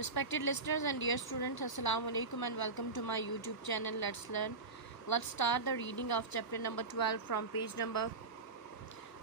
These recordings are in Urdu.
Respected listeners and dear students, Assalamu alaikum and welcome to my YouTube channel. Let's learn. Let's start the reading of chapter number 12 from page number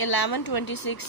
1126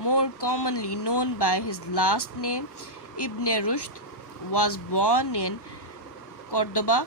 more commonly known by his last name Ibn Rushd, was born in Cordoba।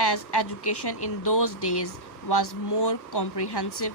as education in those days was more comprehensive।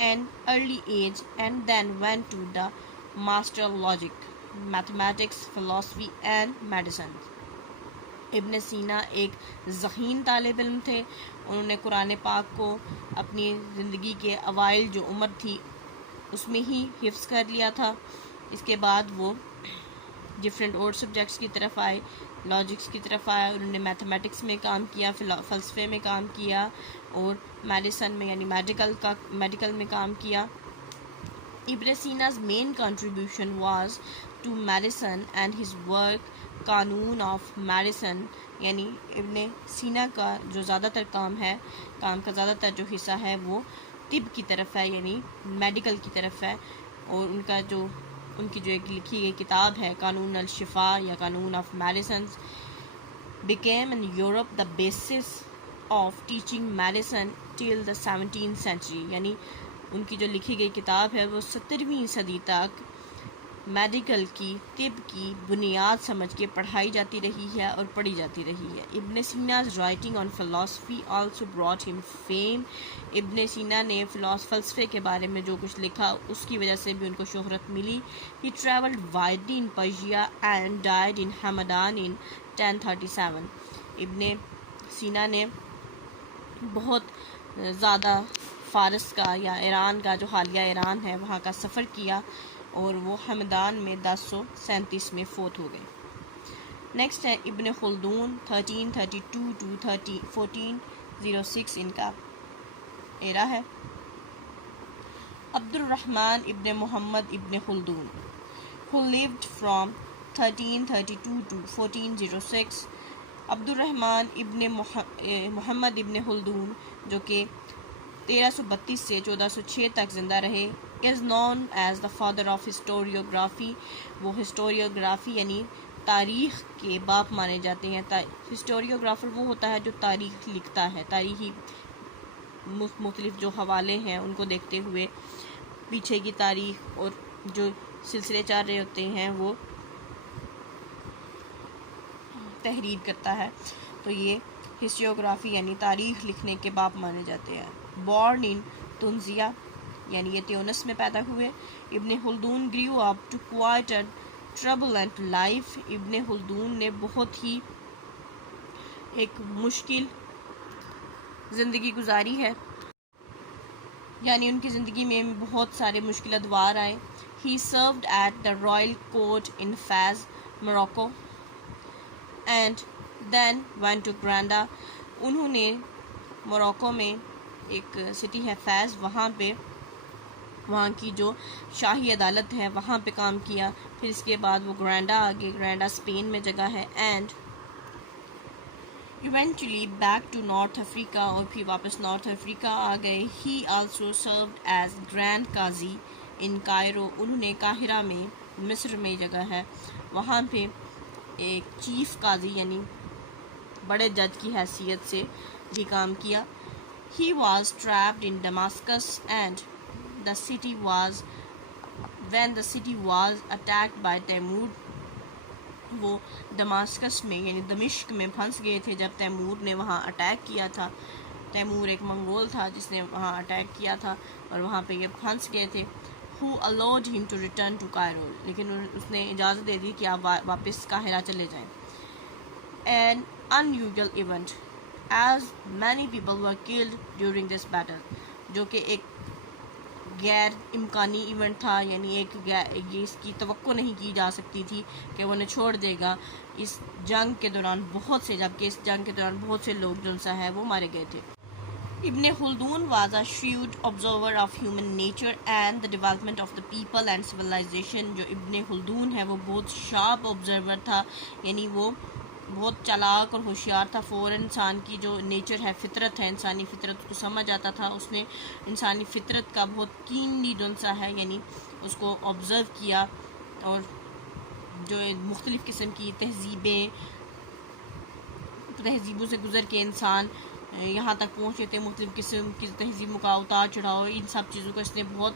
an early age and then went to the master logic। mathematics, philosophy and medicine. ابن سینا ایک ذہین طالب علم تھے. انہوں نے قرآن پاک کو اپنی زندگی کے اوائل جو عمر تھی اس میں ہی حفظ کر لیا تھا. اس کے بعد وہ ڈفرینٹ اور سبجیکٹس کی طرف آئے, لاجکس کی طرف آئے. انہوں نے میتھمیٹکس میں کام کیا, فلسفے میں کام کیا اور میڈیسن میں یعنی میڈیکل میں کام کیا. ابن سینا's main contribution was to medicine and his work قانون آف میڈیسن, یعنی ابن سینا کا جو زیادہ تر کام کا زیادہ تر جو حصہ ہے وہ طب کی طرف ہے, یعنی میڈیکل کی طرف ہے. اور ان کی جو ایک لکھی گئی کتاب ہے قانون الشفا یا قانون of medicines became in Europe the basis of teaching medicine till the 17th century. یعنی ان کی جو لکھی گئی کتاب ہے وہ 17ویں صدی تک میڈیکل کی, طب کی بنیاد سمجھ کے پڑھائی جاتی رہی ہے اور پڑھی جاتی رہی ہے. ابن سینا's writing on philosophy also brought him fame. ابن سینا نے فلسفے کے بارے میں جو کچھ لکھا اس کی وجہ سے بھی ان کو شہرت ملی. He traveled widely in Persia and died in Hamadan in 1037. ابن سینا نے بہت زیادہ فارس کا یا ایران کا جو حالیہ ایران ہے وہاں کا سفر کیا اور وہ ہمدان میں 1037 میں فوت ہو گئے. نیکسٹ ہے ابن خلدون 1332 to 1406 ان کا ایرا ہے. عبد الرحمن ابن محمد ابن خلدون who lived from 1332 to 1406. عبد الرحمن ابن محمد ابن خلدون جو کہ 1332 سے 1406 تک زندہ رہے, is known as the father of historiography. وہ ہسٹوریوگرافی یعنی تاریخ کے باپ مانے جاتے ہیں. ہسٹوریوگرافر وہ ہوتا ہے جو تاریخ لکھتا ہے, تاریخی مختلف جو حوالے ہیں ان کو دیکھتے ہوئے پیچھے کی تاریخ اور جو سلسلے چل رہے ہوتے ہیں وہ تحریر کرتا ہے. تو یہ ہسٹوریوگرافی یعنی تاریخ لکھنے کے باپ مانے جاتے ہیں. born in تنزیہ یعنی یہ تیونس میں پیدا ہوئے. ابن خلدون grew up to quite a turbulent life. ابن خلدون نے بہت ہی ایک مشکل زندگی گزاری ہے, یعنی ان کی زندگی میں بہت سارے مشکل ادوار آئے. He served at the royal court in Fez, Morocco and then went to Granada. انہوں نے موروکو میں ایک سٹی ہے فیض, وہاں کی جو شاہی عدالت ہے وہاں پہ کام کیا. پھر اس کے بعد وہ گرینڈا آگے, گرینڈا اسپین میں جگہ ہے, and eventually back to North Africa, اور پھر واپس نارتھ افریقہ آ گئے. He also served as grand qazi in Cairo. انہوں نے قاہرہ میں مصر میں جگہ ہے وہاں پہ ایک چیف قاضی یعنی بڑے جج کی حیثیت سے بھی کام کیا. He was trapped in Damascus and when the city was attacked by Taimur. وہ دماسکس میں یعنی دمشق میں پھنس گئے تھے جب تیمور نے وہاں اٹیک کیا تھا. تیمور ایک منگول تھا جس نے وہاں اٹیک کیا تھا اور وہاں پہ یہ پھنس گئے تھے. Who allowed him to return to Cairo. لیکن اس نے اجازت دے دی کہ آپ واپس قاہرہ چلے جائیں. An unusual event as many people were killed during this battle. جو کہ ایک غیر امکانی ایونٹ تھا, یعنی یہ اس کی توقع نہیں کی جا سکتی تھی کہ وہ انہیں چھوڑ دے گا. اس جنگ کے دوران بہت سے لوگ جو ہے وہ مارے گئے تھے. ابن خلدون was a shrewd observer of human nature and the development of the people and civilization. جو ابن خلدون ہے وہ بہت شارپ آبزرور تھا, یعنی وہ بہت چالاک اور ہوشیار تھا. فوراً انسان کی جو نیچر ہے, فطرت ہے, انسانی فطرت کو سمجھ آتا تھا. اس نے انسانی فطرت کا بہت کینلی جنسا ہے, یعنی اس کو آبزرو کیا اور جو مختلف قسم کی تہذیبوں سے گزر کے انسان یہاں تک پہنچے تھے, مختلف قسم کی تہذیبوں کا اتار چڑھاؤ, ان سب چیزوں کا اس نے بہت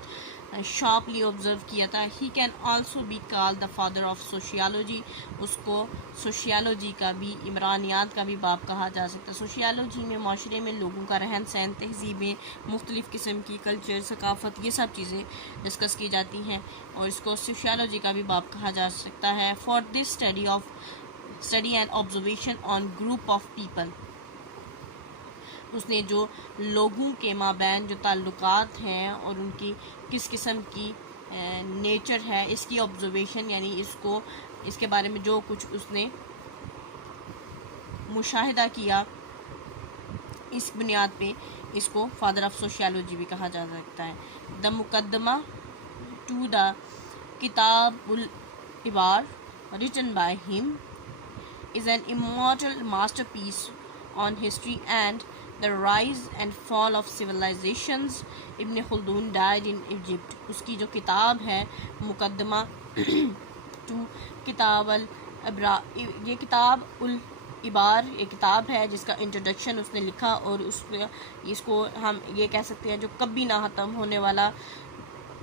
شارپلی آبزرو کیا تھا. He can also be call the father of sociology. اس کو سوشیالوجی کا بھی، عمرانیات کا بھی باپ کہا جا سکتا ہے. سوشیالوجی میں معاشرے میں لوگوں کا رہن سہن، تہذیبیں، مختلف قسم کی کلچر، ثقافت، یہ سب چیزیں ڈسکس کی جاتی ہیں اور اس کو سوشیالوجی کا بھی باپ کہا جا سکتا ہے. For this study and observation on group of people. اس نے جو لوگوں کے مابین جو تعلقات ہیں اور ان کی کس قسم کی نیچر ہے، اس کی آبزرویشن، یعنی اس کے بارے میں جو کچھ اس نے مشاہدہ کیا، اس بنیاد پہ اس کو فادر آف سوشیالوجی بھی کہا جا سکتا ہے. دا مقدمہ ٹو دا کتاب العبار written by him is an immortal masterpiece on history and the rise and fall of civilizations. ابن خلدون died in Egypt. اس کی جو کتاب ہے مقدمہ ٹو کتاب العبار، یہ کتاب العبار ایک کتاب ہے جس کا انٹروڈکشن اس نے لکھا، اور اس کو ہم یہ کہہ سکتے ہیں جو کبھی نہ ختم ہونے والا،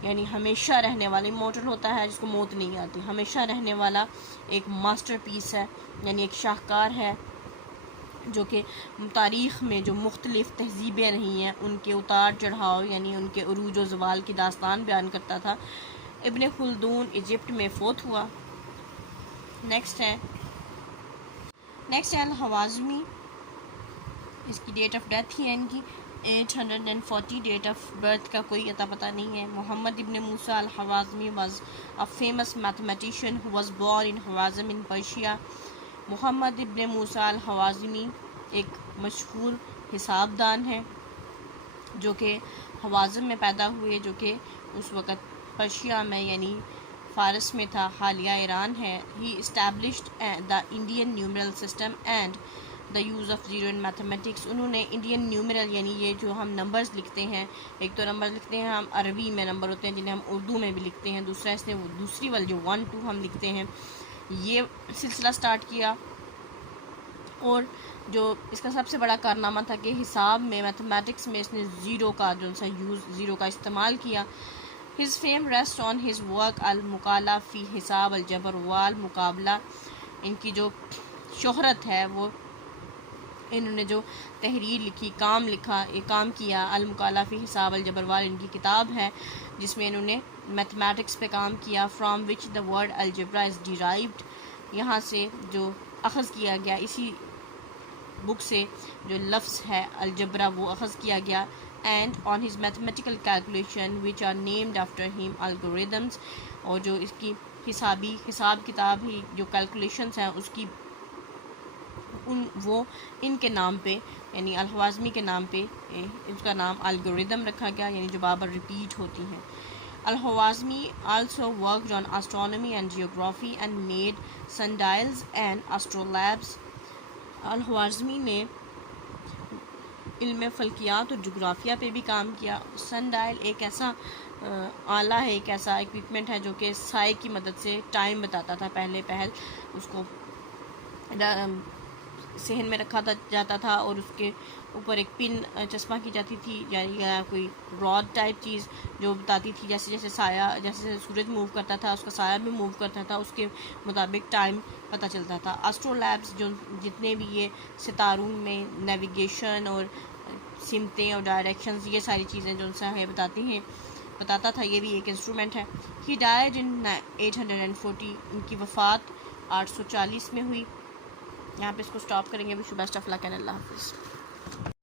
یعنی ہمیشہ رہنے والا، امورٹل ہوتا ہے جس کو موت نہیں آتی، ہمیشہ رہنے والا ایک ماسٹر پیس ہے، یعنی ایک شاہکار ہے جو کہ تاریخ میں جو مختلف تہذیبیں رہی ہیں ان کے اتار چڑھاؤ، یعنی ان کے عروج و زوال کی داستان بیان کرتا تھا. ابن خلدون ایجپٹ میں فوت ہوا. نیکسٹ ہے الحوازمی. اس کی ڈیٹ آف ڈیتھ ہی ہے ان کی 840. ڈیٹ آف برتھ کا کوئی اتا پتہ نہیں ہے. محمد ابن موسیٰ الحوازمی was a famous mathematician who was born in Hawazm in Persia. محمد ابن موسیٰ الحوازمی ایک مشہور حساب دان ہے جو کہ حوازم میں پیدا ہوئے، جو کہ اس وقت پرشیا میں یعنی فارس میں تھا، حالیہ ایران ہے. He established the Indian numeral system and the use of zero in mathematics. انہوں نے انڈین نیومرل، یعنی یہ جو ہم نمبرز لکھتے ہیں، ایک تو نمبر لکھتے ہیں ہم عربی میں نمبر ہوتے ہیں جنہیں ہم اردو میں بھی لکھتے ہیں، دوسرا اس نے دوسری والی جو 1 2 ہم لکھتے ہیں، یہ سلسلہ سٹارٹ کیا. اور جو اس کا سب سے بڑا کارنامہ تھا کہ حساب میں، میتھمیٹکس میں اس نے زیرو کا استعمال کیا. His fame rests on his work المقالہ فی حساب الجبر والمقابلہ. ان کی جو شہرت ہے وہ انہوں نے جو تحریر لکھی، کام کیا، المقالہ فی حساب الجبر وال ان کی کتاب ہے جس میں انہوں نے میتھمیٹکس پہ کام کیا. From which the word algebra is derived. یہاں سے جو اخذ کیا گیا، اسی بک سے جو لفظ ہے الجبرا وہ اخذ کیا گیا. And on his mathematical calculation which are named after him algorithms. اور جو اس کی حساب کتاب ہی جو کیلکولیشنز ہیں اس کی وہ ان کے نام پہ، یعنی الحوازمی کے نام پہ اس کا نام الگوریدم رکھا گیا، یعنی جو بار بار ریپیٹ ہوتی ہیں. الحوازمی also worked on astronomy and geography and made sundials and astrolabes. الحوازمی نے علم فلکیات اور جغرافیہ پہ بھی کام کیا. سن ڈائل ایک ایسا آلہ ہے، ایک ایسا اکوپمنٹ ہے جو کہ سائے کی مدد سے ٹائم بتاتا تھا. پہل اس کو صحن میں رکھا جاتا تھا اور اس کے اوپر ایک پن چسپاں کی جاتی تھی، یا کوئی راڈ ٹائپ چیز جو بتاتی تھی جیسے جیسے سورج موو کرتا تھا اس کا سایہ بھی موو کرتا تھا، اس کے مطابق ٹائم پتہ چلتا تھا. اسٹرو لیبس جو جتنے بھی یہ ستاروں میں نیویگیشن اور سمتیں اور ڈائریکشنز، یہ ساری چیزیں جو ان سے بتاتا تھا، یہ بھی ایک انسٹرومنٹ ہے. ہی ڈائیڈ ان 840. ان کی وفات 840 میں ہوئی. یہاں پہ اس کو سٹاپ کریں گے. Wish you best of luck and اللہ حافظ.